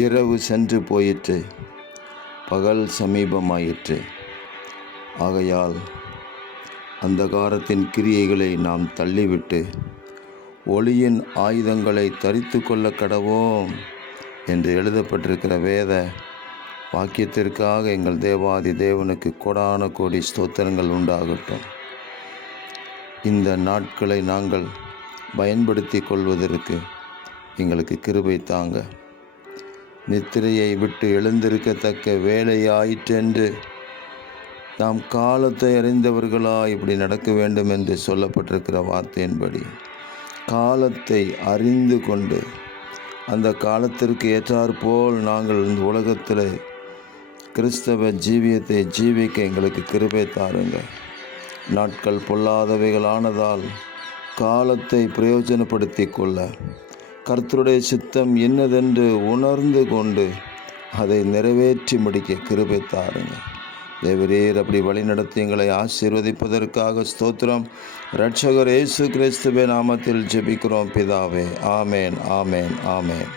இரவு சென்று போயிற்று, பகல் சமீபமாயிற்று. ஆகையால் அந்தகாரத்தின் கிரியைகளை நாம் தள்ளிவிட்டு ஒளியின் ஆயுதங்களை தரித்து கொள்ள கடவோம் என்று எழுதப்பட்டிருக்கிற வேத வாக்கியத்திற்காக எங்கள் தேவாதி தேவனுக்கு கோடான கோடி ஸ்தோத்திரங்கள் உண்டாகட்டும். இந்த நாட்களை நாங்கள் பயன்படுத்தி கொள்வதற்கு எங்களுக்கு கிருபை தாங்க. நித்திரையை விட்டு எழுந்திருக்கத்தக்க வேலையாயிற்றென்று நாம் காலத்தை அறிந்தவர்களாய் இப்படி நடக்க வேண்டும் என்று சொல்லப்பட்டிருக்கிற வார்த்தையின்படி காலத்தை அறிந்து கொண்டு அந்த காலத்திற்கு ஏற்றாற்போல் நாங்கள் இந்த உலகத்தில் கிறிஸ்தவ ஜீவியத்தை ஜீவிக்க எங்களுக்கு கிருபை தாருங்க. நாட்கள் பொல்லாதவைகளானதால் காலத்தை பிரயோஜனப்படுத்தி கொள்ள கர்த்தருடைய சித்தம் என்னதென்று உணர்ந்து கொண்டு அதை நிறைவேற்றி முடிக்க கிருபை தாருங்க. தேவரீர் அப்படி வழிநடத்தி எங்களை ஆசீர்வதிப்பதற்காக ஸ்தோத்திரம். இரட்சகர் இயேசு கிறிஸ்துவின் நாமத்தில் ஜெபிக்கிறோம் பிதாவே. ஆமேன், ஆமேன், ஆமேன்.